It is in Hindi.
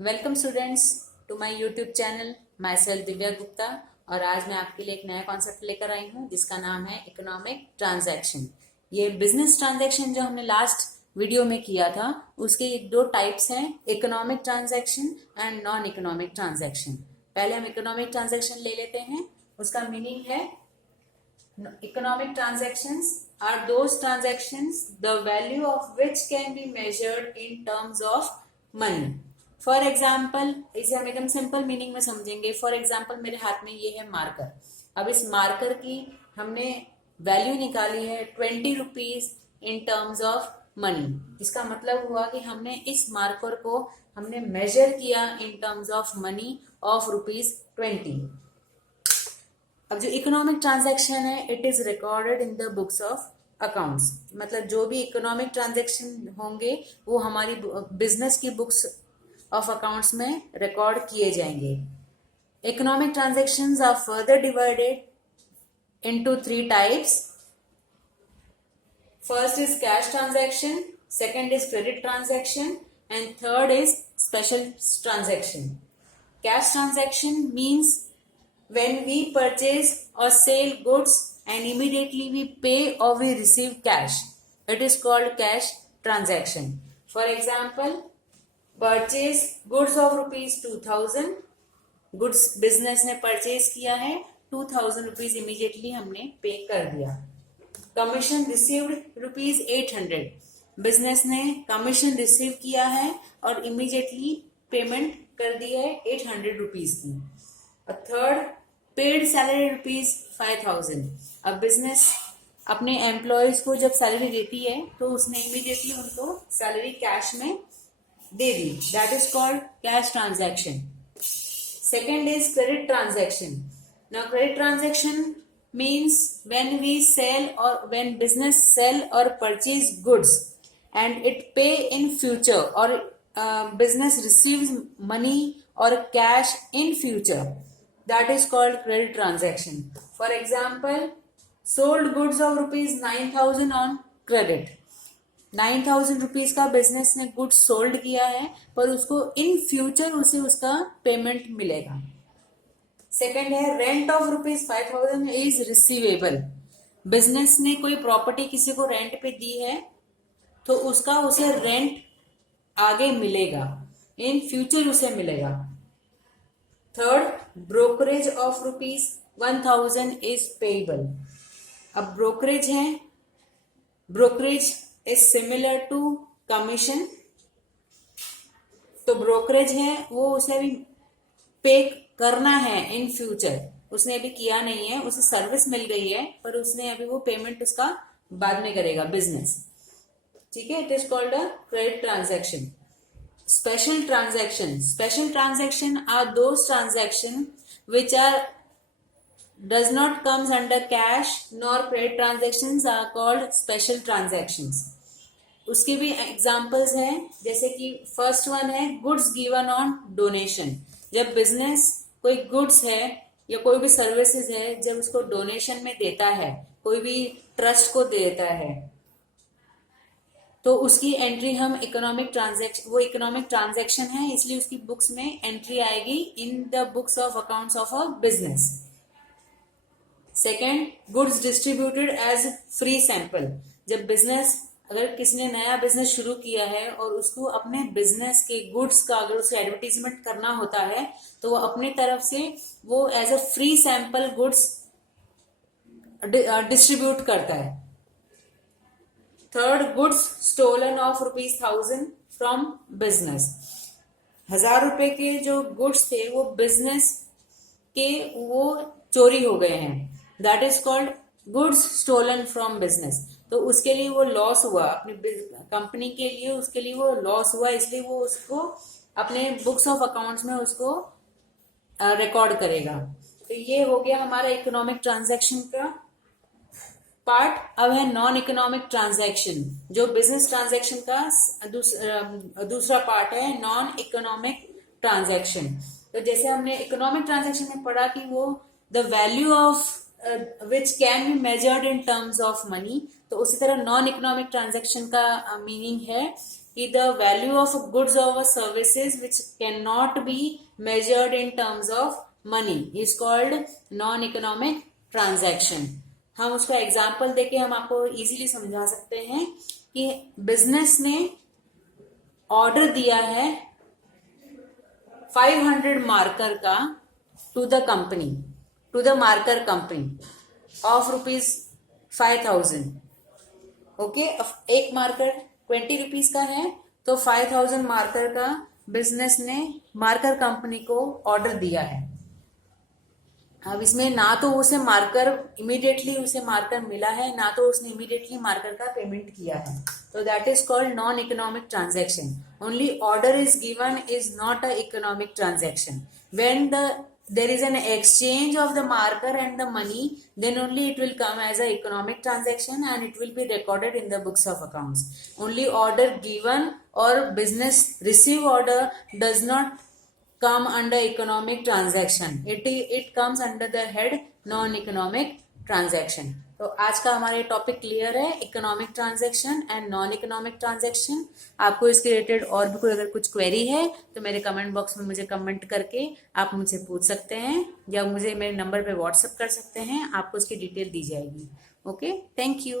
Welcome students to my YouTube channel. Myself Divya Gupta. और आज मैं आपके लिए एक नया कॉन्सेप्ट लेकर आई हूँ जिसका नाम है इकोनॉमिक ट्रांजैक्शन। ये बिजनेस ट्रांजैक्शन जो हमने लास्ट वीडियो में किया था उसके दो टाइप्स हैं, economic transaction and non economic transaction. पहले हम इकोनॉमिक ट्रांजैक्शन ले लेते हैं। उसका मीनिंग है economic transactions are those transactions the value of which can be measured in terms of money. For example, इसे हम एकदम सिंपल मीनिंग में समझेंगे। फॉर एग्जाम्पल, मेरे हाथ में ये है मार्कर। अब इस मार्कर की हमने वैल्यू निकाली है 20 rupees in terms of money. इसका मतलब हुआ कि हमने इस मार्कर को हमने मेजर किया in terms of money of ₹20। अब जो इकोनॉमिक ट्रांजैक्शन है it is recorded in the books of accounts. मतलब जो भी इकोनॉमिक ट्रांजैक्शन होंगे वो हमारी बिजनेस की बुक्स ऑफ अकाउंट्स में रिकॉर्ड किए जाएंगे। Economic transactions are further divided into 3 types. First is cash transaction, second is credit transaction and third is special transaction. Cash transaction means when we purchase or sell goods and immediately we pay or we receive cash, it is called cash transaction. For example, purchase goods of ₹2000, goods business ने purchase किया है 2000 rupees, immediately हमने pay कर दिया। commission received ₹800, business ने commission receive किया है और immediately payment कर दी है 800 rupees की। Third, paid salary ₹5000। अब बिजनेस अपने एम्प्लॉयज को जब सैलरी देती है तो उसने इमीडिएटली उनको सैलरी कैश में दे दी, that is called cash transaction. Second is credit transaction. Now credit transaction means when we sell और व्हेन बिजनेस सेल और purchase goods and it pay in future और बिजनेस रिसीव्स मनी और cash in future, that is called credit transaction. For example, sold goods of ₹9000 on credit. 9000 rupees का बिजनेस ने गुड्स सोल्ड किया है पर उसको इन फ्यूचर उसे उसका पेमेंट मिलेगा। सेकेंड है rent of ₹5000 is receivable. Business ने कोई प्रॉपर्टी किसी को रेंट पे दी है तो उसका उसे रेंट आगे मिलेगा, इन फ्यूचर उसे मिलेगा। Third, brokerage of ₹1000 is payable. अब ब्रोकरेज है, brokerage is similar to commission. तो ब्रोकरेज है वो उसे भी पे करना है इन फ्यूचर, उसने अभी किया नहीं है, उसे सर्विस मिल गई है पर उसने अभी वो पेमेंट उसका बाद में करेगा बिजनेस। ठीक है, it is called a credit transaction. Special transaction are those transaction which does not comes under cash nor credit transactions are called special transactions. उसके भी एग्जाम्पल्स हैं, जैसे कि फर्स्ट वन है गुड्स गिवन ऑन डोनेशन। जब बिजनेस कोई गुड्स है या कोई भी सर्विसेज है जब उसको डोनेशन में देता है, कोई भी ट्रस्ट को देता है तो उसकी एंट्री हम इकोनॉमिक ट्रांजैक्शन, वो इकोनॉमिक ट्रांजैक्शन है इसलिए उसकी बुक्स में एंट्री आएगी in the books of accounts of a business. Second, goods distributed as free sample. जब बिजनेस, अगर किसी ने नया बिजनेस शुरू किया है और उसको अपने बिजनेस के गुड्स का अगर उसे एडवर्टीजमेंट करना होता है तो वो अपने तरफ से वो as a free sample goods distribute करता है। Third, goods stolen of ₹1000 from business. 1000 रुपए के जो गुड्स थे वो बिजनेस के वो चोरी हो गए हैं, that is called goods stolen from business. तो उसके लिए वो लॉस हुआ, अपनी कंपनी के लिए उसके लिए वो लॉस हुआ, इसलिए वो उसको अपने बुक्स ऑफ अकाउंट्स में उसको रिकॉर्ड करेगा। तो ये हो गया हमारा इकोनॉमिक ट्रांजैक्शन का पार्ट। अब है नॉन इकोनॉमिक ट्रांजैक्शन, जो बिजनेस ट्रांजैक्शन का दूसरा पार्ट है, नॉन इकोनॉमिक ट्रांजैक्शन। तो जैसे हमने इकोनॉमिक ट्रांजैक्शन में पढ़ा कि वो the value of which can be measured in terms of money, तो उसी तरह नॉन इकोनॉमिक ट्रांजैक्शन का मीनिंग है the value of goods or services which cannot be measured in terms of money is called non economic transaction. हम उसका एग्जाम्पल देके हम आपको इजीली समझा सकते हैं कि बिजनेस ने ऑर्डर दिया है 500 मार्कर का to the marker company of ₹5,000. Okay, एक मार्कर 20 रुपीज का है तो 5,000 मार्कर का बिजनेस ने मार्कर कंपनी को ऑर्डर दिया है. अब इसमें ना तो उसे मार्कर इमीडिएटली उसे मार्कर मिला है, ना तो उसने इमीडिएटली मार्कर का पेमेंट किया है. तो that is called non economic transaction. Only order is given is not a economic transaction. When there is an exchange of the marker and the money, then only it will come as a economic transaction and it will be recorded in the books of accounts. Only order given or business receive order does not come under economic transaction. It comes under the head non economic transaction. तो आज का हमारे टॉपिक क्लियर है, economic transaction and non economic transaction. आपको इसके रिलेटेड और भी कोई अगर कुछ क्वेरी है तो मेरे कमेंट बॉक्स में मुझे कमेंट करके आप मुझसे पूछ सकते हैं या मुझे मेरे नंबर पे व्हाट्सएप कर सकते हैं. आपको उसकी डिटेल दी जाएगी. Okay, thank you.